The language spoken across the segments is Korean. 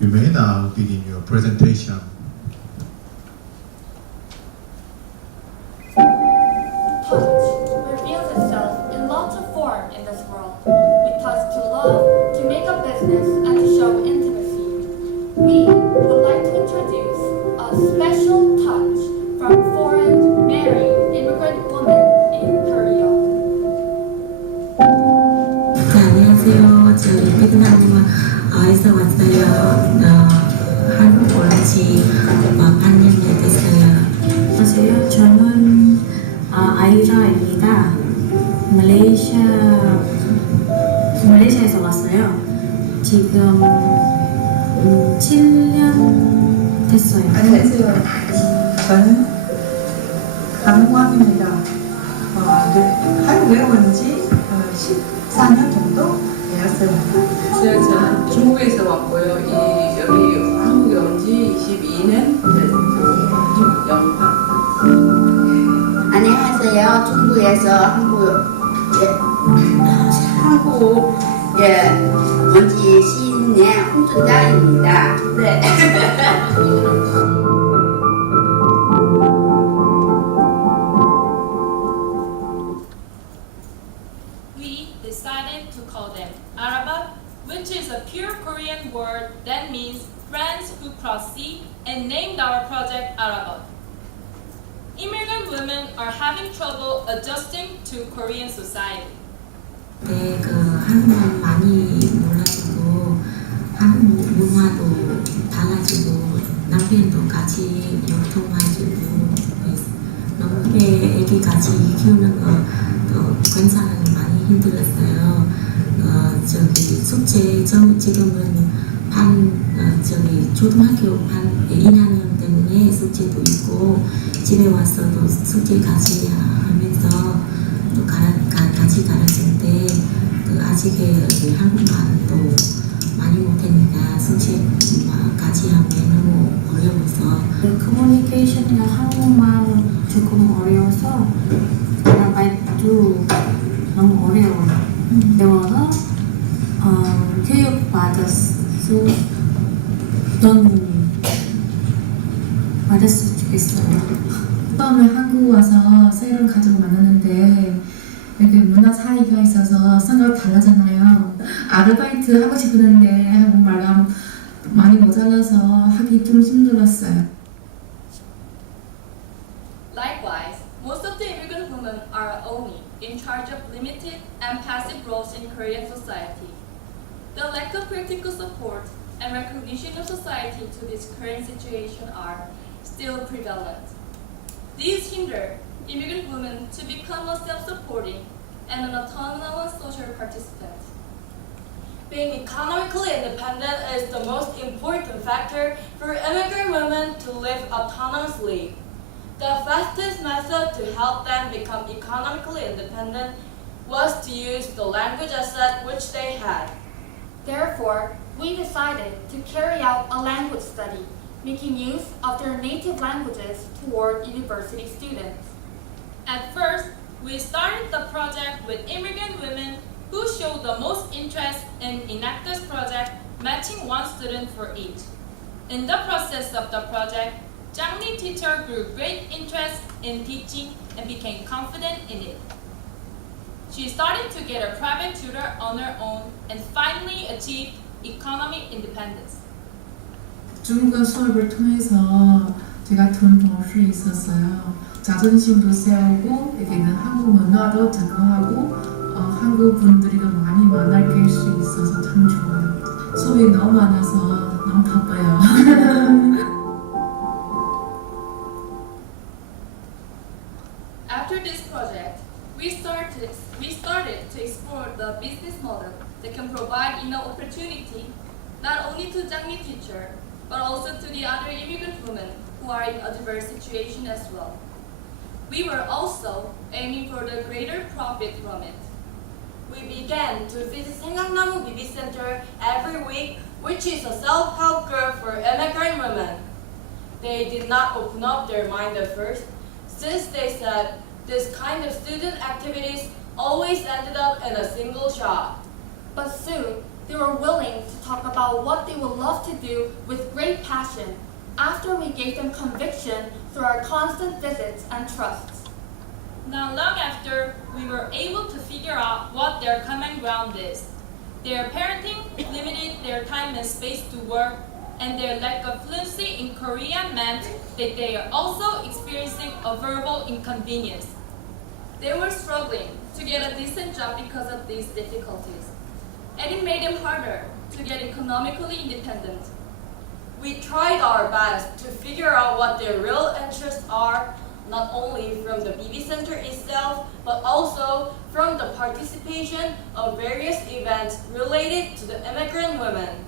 You may now begin your presentation. Touch reveals itself in lots of form in this world. We touch to love, to make a business, and to show intimacy. We would like to introduce a special touch from foreign, married, immigrant woman in Korea. 네, 안녕하세요. 저희 베트남에서 왔어요. 한국 온 지 반년이 됐어요. 안녕하세요. 저는 아이라입니다. 말레이시아에서 왔어요. 지금 7년 됐어요. 안녕하세요. 저는 강우학입니다. 한국에 온 지 14년 정도 되었어요. 저는 중국에서 왔고요. 여기 한국에 온 지 22년 됐어요. 안녕하세요. 중국에서 한국에 온 지 12년 홍준장입니다. 네. We decided to call them Araba, which is a pure Korean word that means friends who cross sea, and named our project Araba. Immigrant women are having trouble adjusting to Korean society. 네, 한국말 많이 몰라지고 한국 문화도 달라지고 남편도 같이 유통해주고 너무 애기 같이 키우는 거 괜찮은 많이 힘들었어요. 숙제 지금은 초등학교 2학년 때문에 숙제도 있고 집에 와서도 숙제 같이 하면서 또 같이 가르치는데 아직 한국말도 많이 못하니까 숙제 같이 하면 너무 어려워서 커뮤니케이션이나 한국말 조금 어려워서 말도 너무 어려워요. 배워서 교육 받았으면 좋겠어요. 처음에 한국 와서 새로운 가족 만났는데 이렇게 문화 차이가 있어서 생각 달라잖아요. 아르바이트 하고 싶었는데 한국말가 많이 모자라서 하기 좀 힘들었어요. Likewise, most of the immigrant women are only in charge of limited and passive roles in Korean society. The lack of critical support and recognition of society to this current situation are still prevalent. These hinder immigrant women to become a self-supporting and an autonomous social participant. Being economically independent is the most important factor for immigrant women to live autonomously. The fastest method to help them become economically independent was to use the language asset which they had. Therefore, we decided to carry out a language study, making use of their native languages toward university students. At first, we started the project with immigrant women who showed the most interest in enact this project, matching one student for each. In the process of the project, Jangni teacher grew great interest in teaching and became confident in it. She started to get a private tutor on her own and finally achieved economic independence. 중국어 수업을 통해서 제가 돈 벌 수 있었어요. 자존심도 세우고 여기는 한국 문화도 적응하고 한국 분들이도 많이 만날 수 있어서 참 좋아요. 수업이 너무 많아서 너무 바빠요. After this project, we started to explore the business model that can provide enough opportunity not only to Jangni teacher but also to the other immigrant women who are in a diverse situation as well. We were also aiming for the greater profit from it. We began to visit Senggangnamu BB Center every week, which is a self-help group for immigrant women. They did not open up their mind at first, since they said this kind of student activities always ended up in a single shot. But soon, They were willing to talk about what they would love to do with great passion after we gave them conviction through our constant visits and trusts. Not long after, we were able to figure out what their common ground is. Their parenting limited their time and space to work, and their lack of fluency in Korean meant that they are also experiencing a verbal inconvenience. They were struggling to get a decent job because of these difficulties, and it made them harder to get economically independent. We tried our best to figure out what their real interests are, not only from the BB Center itself, but also from the participation of various events related to the immigrant women.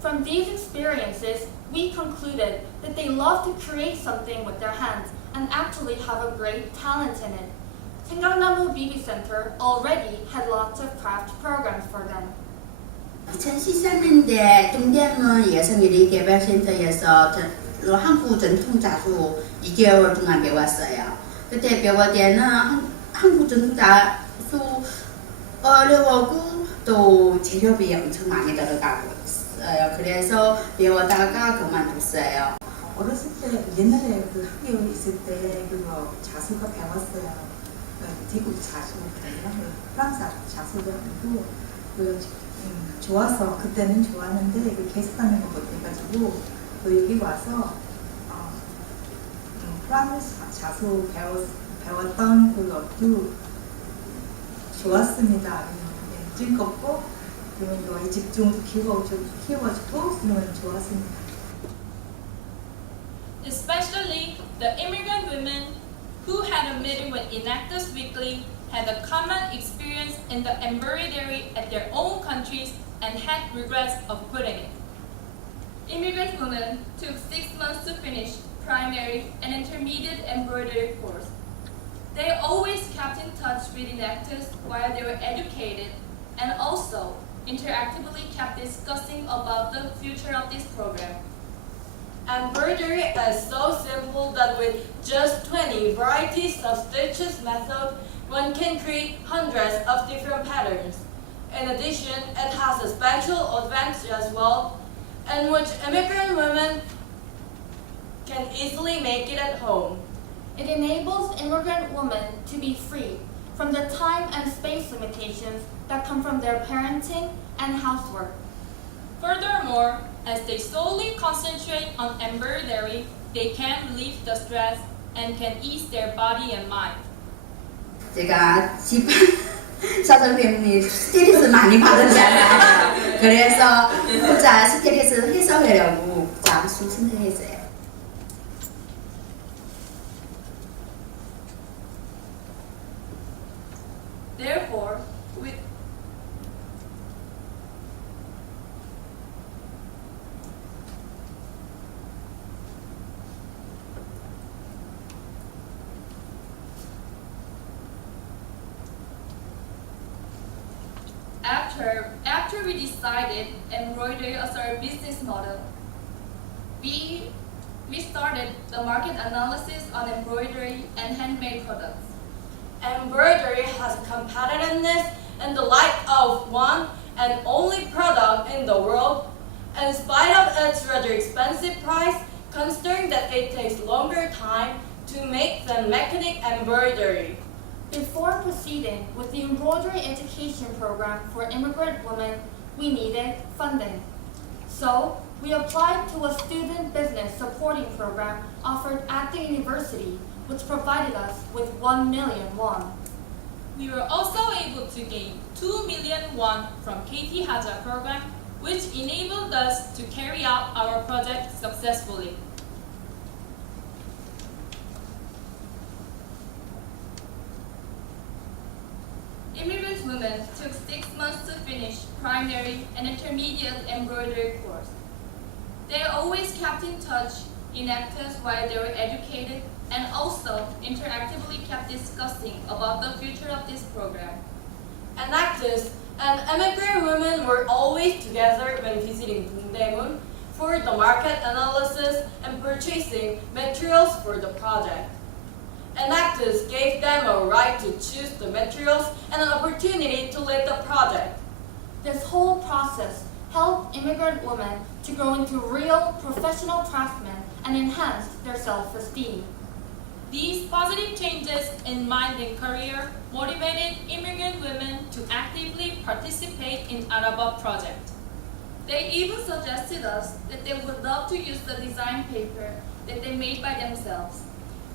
From these experiences, we concluded that they love to create something with their hands and actually have a great talent in it. 생각나무 BB Center already had lots of craft programs for them. 2013년대 동대문 여성의료개발센터에서 한국 전통 자수 2개월 동안 배웠어요. 그때 배울 때는 한국 전통 자수 어려웠고 또 재료비 엄청 많이 들어가고 있어요. 그래서 배우다가 그만뒀어요. 어렸을 때 옛날에 그 학교에 있을 때 그거 자수가 배웠어요. 태국 자수였나? 프랑스 자수도 아니고 좋아서 그때는 좋았는데 계속하는 거 못해가지고 여기 와서 프랑스 자수 배웠던 그것도 좋았습니다. 즐겁고 그러면 너희 집중도 키워주고 그러면 좋았습니다. Especially the immigrant women who had a meeting with Enactus Weekly had a common experience in the embroidery at their own countries and had regrets of quitting it. Immigrant women took 6 months to finish primary and intermediate embroidery course. They always kept in touch with Enactus while they were educated and also interactively kept discussing about the future of this program. Embroidery is so simple that with just 20 varieties of stitches method, one can create hundreds of different patterns. In addition, it has a special advantage as well, in which immigrant women can easily make it at home. It enables immigrant women to be free from the time and space limitations that come from their parenting and housework. Furthermore, as they solely concentrate on embroidery, they can relieve the stress and can ease their body and mind. 제가 집안 사정 때문에 스트레스 많이 받았잖아요. 그래서 혼자 스트레스 해소하려고 자수 선택했어요. Therefore, after we decided embroidery as our business model, we started the market analysis on embroidery and handmade products. Embroidery has competitiveness in the light of one and only product in the world, in spite of its rather expensive price, considering that it takes longer time to make than mechanic embroidery. Before proceeding with the embroidery education program for immigrant women, we needed funding. So, we applied to a student business supporting program offered at the university, which provided us with 1 million won. We were also able to gain 2 million won from KT Haja program, which enabled us to carry out our project successfully. Immigrant women took 6 months to finish primary and intermediate embroidery course. They always kept in touch in actors while they were educated and also interactively kept discussing about the future of this program. Enactus and immigrant women were always together when visiting Dongdaemun for the market analysis and purchasing materials for the project. Enactus gave them a right to choose the materials and an opportunity to lead the project. This whole process helped immigrant women to grow into real professional craftsmen and enhance their self-esteem. These positive changes in mind and career motivated immigrant women to actively participate in Araba project. They even suggested us that they would love to use the design paper that they made by themselves.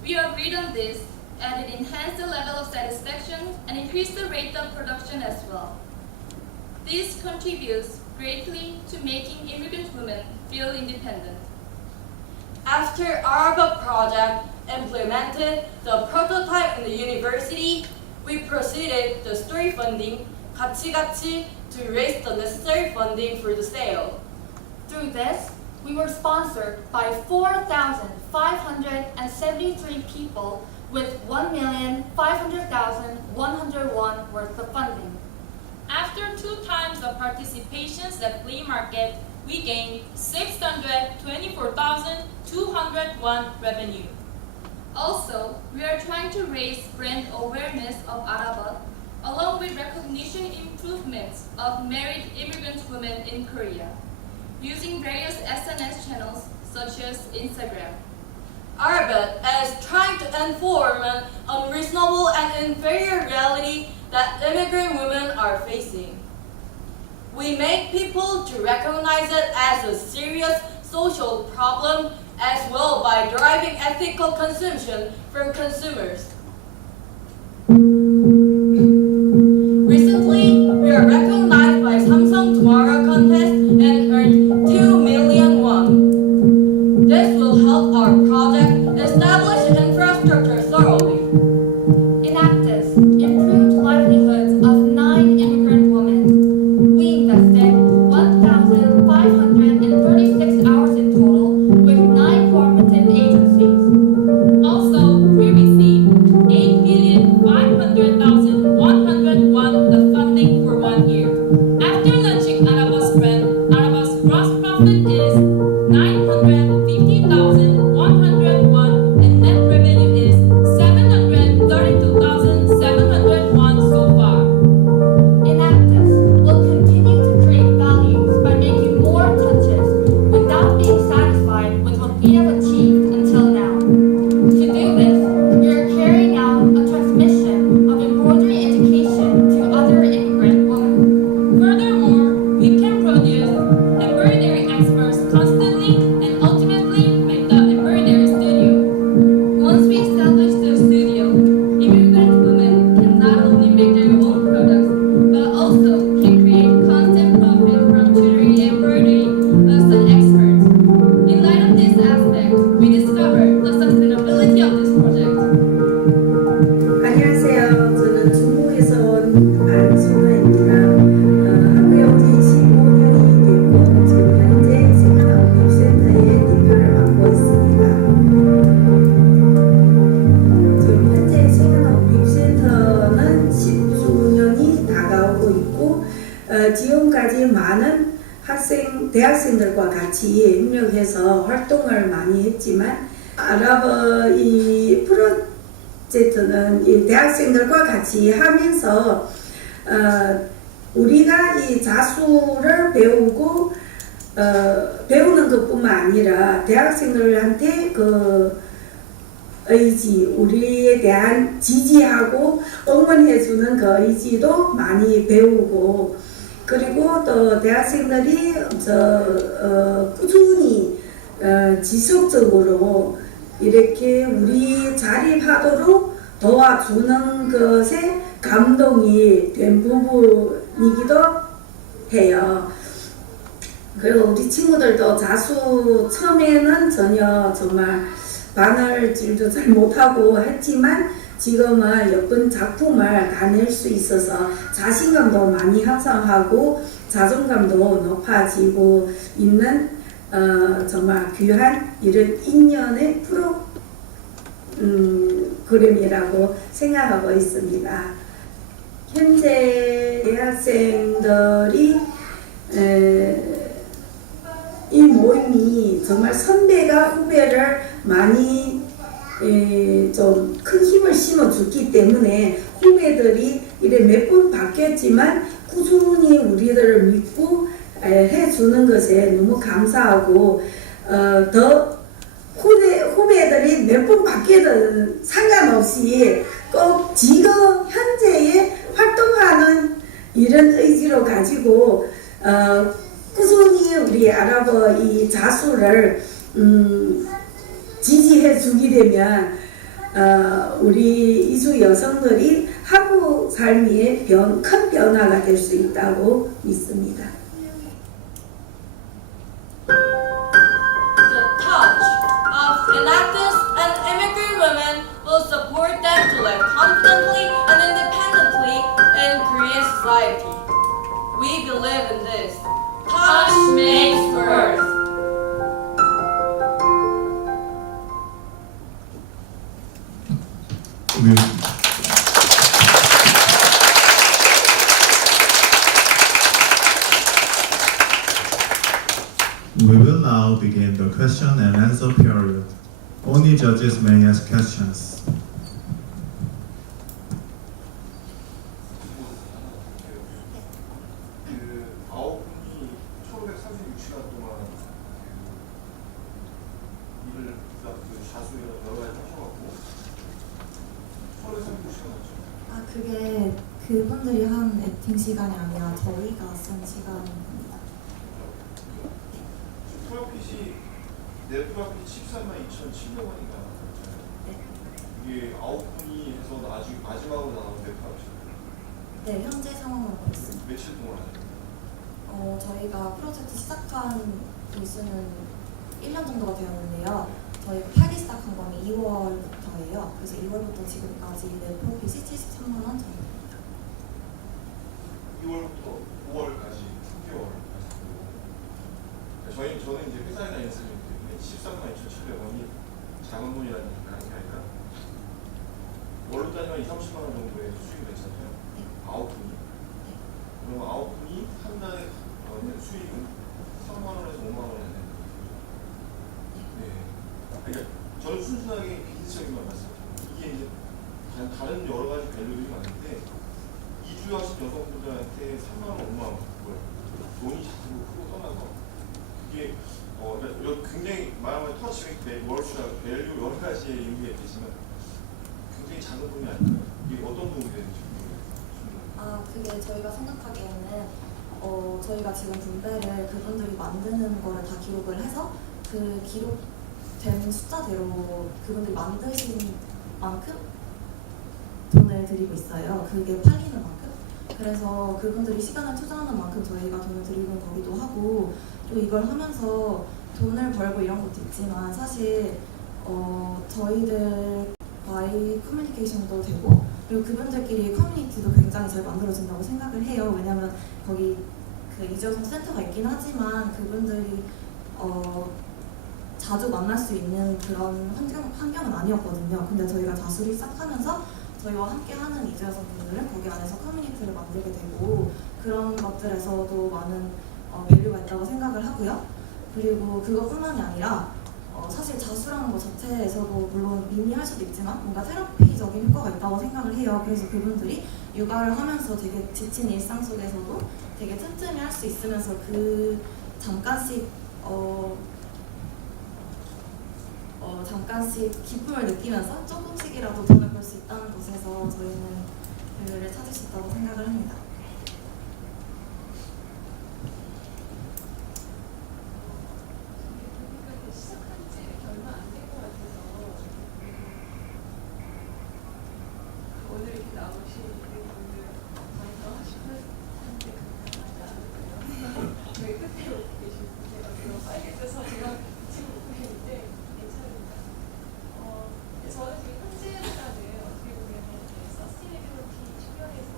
We agreed on this, and it enhanced the level of satisfaction and increased the rate of production as well. This contributes greatly to making immigrant women feel independent. After Araba project implemented the prototype in the university, we proceeded the story funding, 같이 to raise the necessary funding for the sale. Through this, we were sponsored by 4,573 people with 1,500,101 worth of funding. After 2 times of participations at flea market, we gained 624,201 revenue. Also, we are trying to raise brand awareness of Araba, along with recognition improvements of married immigrant women in Korea, using various SNS channels such as Instagram. Araba is trying to inform an unreasonable and inferior reality that immigrant women are facing. We make people to recognize it as a serious social problem as well by driving ethical consumption from consumers. Recently, we are recognized by Samsung Tomorrow Contest and earned 2 million won. This will help our project establish infrastructure thoroughly. Enactus improved livelihoods of 9 immigrant women. We invested 1,536 hours in total with 9 cooperative agencies. Also, we received 8,500,101 of funding for 1 year. After launching Araba's brand, Araba's gross profit is 950,101 and net revenue is 732,701 so far. Enactus will continue to create values by making more touches without being satisfied with what we have achieved until now. To do this, we are carrying out a transmission of embroidery education to other immigrant women. Furthermore, we can produce embroidery experts constantly and ultimately make the embroidery studio. Once we establish the studio, immigrant women can not only make their own products, but also can create constant profit from tutoring embroidery as an expert. In light of this aspect, we discovered the sustainability of this project. 안녕하세요. 저는 중국에서 온 안순화입니다. 한국에 온 지 15년이 됐고 지금 현재 생활업센터의 대표를 맡고 있습니다. 지금 현재 생활업센터는 10주년이 다가오고 있고 지금까지 많은 대학생들과 같이 협력해서 활동을 많이 했지만 아랍어 이 프로젝트는 이 대학생들과 같이 하면서 우리가 이 자수를 배우고 배우는 것뿐만 아니라 대학생들한테 그 의지, 우리에 대한 지지하고 응원해주는 그 의지도 많이 배우고 그리고 또 대학생들이 꾸준히 지속적으로 이렇게 우리 자립하도록 도와주는 것에 감동이 된 부분이기도 해요. 그리고 우리 친구들도 자수 처음에는 전혀 정말 바늘질도 잘 못하고 했지만 지금은 예쁜 작품을 다 낼 수 있어서 자신감도 많이 향상하고 자존감도 높아지고 있는 정말 귀한 이런 인연의 프로그램이라고 생각하고 있습니다. 현재 대학생들이 이 모임이 정말 선배가 후배를 많이 좀 큰 힘을 심어주기 때문에 후배들이 이래 몇 번 바뀌었지만 꾸준히 우리들을 믿고 해주는 것에 너무 감사하고 더 후배들이 몇 번 바뀌어도 상관없이 꼭 지금 현재에 활동하는 이런 의지로 가지고 꾸준히 우리 아랍어 이 자수를 지지해 주게 되면 우리 이주 여성들이 한국 삶의 큰 변화가 될 수 있다고 믿습니다. The touch of inactive and immigrant women will support them to live confidently and independently in Korean society. We believe in this. Touch makes birth. We will now begin the question and answer period. Only judges may ask questions. 그 9분이 1536시간 동안 일을 자수를 여러 가지 하셔갖고 1536시간 맞죠? 아, 그게 그분들이 한 액팅 시간이 아니라 저희가 쓴 시간입니다. 프로핏이 내 프로핏 13만 2,700원인가 이게 9분이 해서 마지막으로 나온 내 프로핏 네, 현재 상황으로 있습니다. 며칠 동안 하죠? 저희가 프로젝트 시작한 기수는 1년 정도가 되었는데요. 저희가 8기 시작한 건 2월부터예요. 그래서 2월부터 지금까지 내 프로핏이 73만 원 정도입니다. 2월부터 5월까지 3개월 저는 이제 회사에 다녔기 때문에 13만 2,700원이 작은 돈이라는 게 아니라 월로 따지면 20-30만 원 정도의 수익이 됐잖아요. 9분이. 그럼 9분이 한 달에 수익은 3만 원에서 5만 원이 되는 거죠. 네. 그러니까 저는 순수하게 비즈니스적인만 말씀드립니다. 이게 이제 다른 여러 가지 밸류들이 많은데 이주하신 여성분들한테 3만 원, 5만 원 돈이 작고 크고 떠나서 이게 굉장히 말하면 터치백, 월슈라, 밸류 여러 가지의 의미가 있지만 굉장히 작은 돈이 아닌가요? 이게 어떤 도움이 되는지 모르겠어요. 그게 저희가 생각하기에는 저희가 지금 분배를 그분들이 만드는 거를 다 기록을 해서 그 기록된 숫자대로 그분들이 만드신 만큼 돈을 드리고 있어요. 그게 팔리는 만큼. 그래서 그분들이 시간을 투자하는 만큼 저희가 돈을 드리는 거기도 하고 또 이걸 하면서 돈을 벌고 이런 것도 있지만 사실 저희들과의 커뮤니케이션도 되고 그리고 그분들끼리 커뮤니티도 굉장히 잘 만들어진다고 생각을 해요. 왜냐하면 거기 그 이주여성 센터가 있긴 하지만 그분들이 자주 만날 수 있는 그런 환경은 아니었거든요. 근데 저희가 자수를 시작하면서 저희와 함께하는 이주여성 분들은 거기 안에서 커뮤니티를 만들게 되고 그런 것들에서도 많은 밸류가 있다고 생각을 하고요. 그리고 그것뿐만이 아니라 사실 자수라는 것 자체에서도 물론 미미할 수도 있지만 뭔가 테라피적인 효과가 있다고 생각을 해요. 그래서 그분들이 육아를 하면서 되게 지친 일상 속에서도 되게 틈틈이 할 수 있으면서 그 잠깐씩 기쁨을 느끼면서 조금씩이라도 돈을 벌 수 있다는 곳에서 저희는 밸류를 찾을 수 있다고 생각을 합니다. 저는 지금 현재보다는 어떻게 보면 서스테이너빌리티 측면에서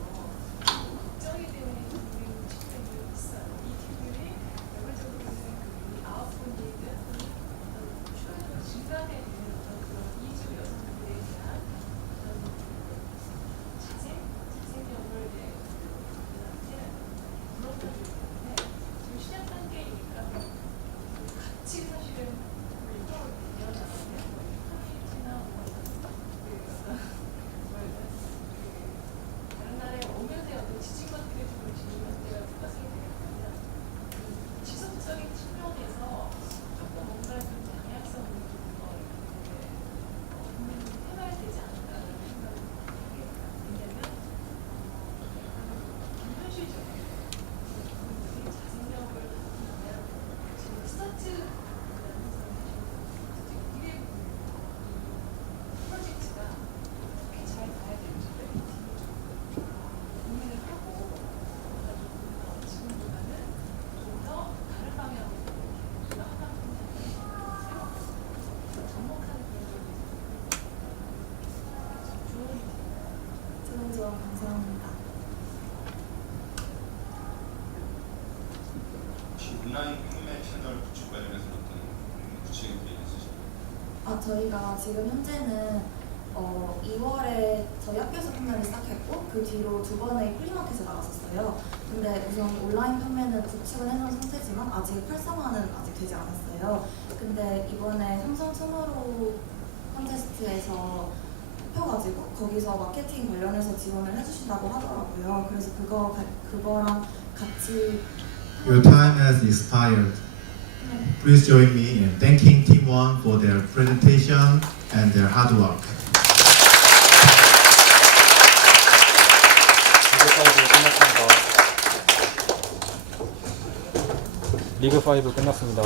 온라인 판매 채널 구축 관련해서 어떤 구체적인 계획이 있으신가요? 저희가 지금 현재는 2월에 저희 학교에서 판매를 시작했고 그 뒤로 2번의 플리마켓에 나갔었어요. 근데 우선 온라인 판매는 구축을 해놓은 상태지만 아직 활성화는 아직 되지 않았어요. 근데 이번에 삼성 투모로우 콘테스트에서 뽑혀가지고 거기서 마케팅 관련해서 지원을 해주신다고 하더라고요. 그래서 그거랑 같이 Your time has expired. Please join me in thanking Team 1 for their presentation and their hard work. 리그 5 끝났습니다.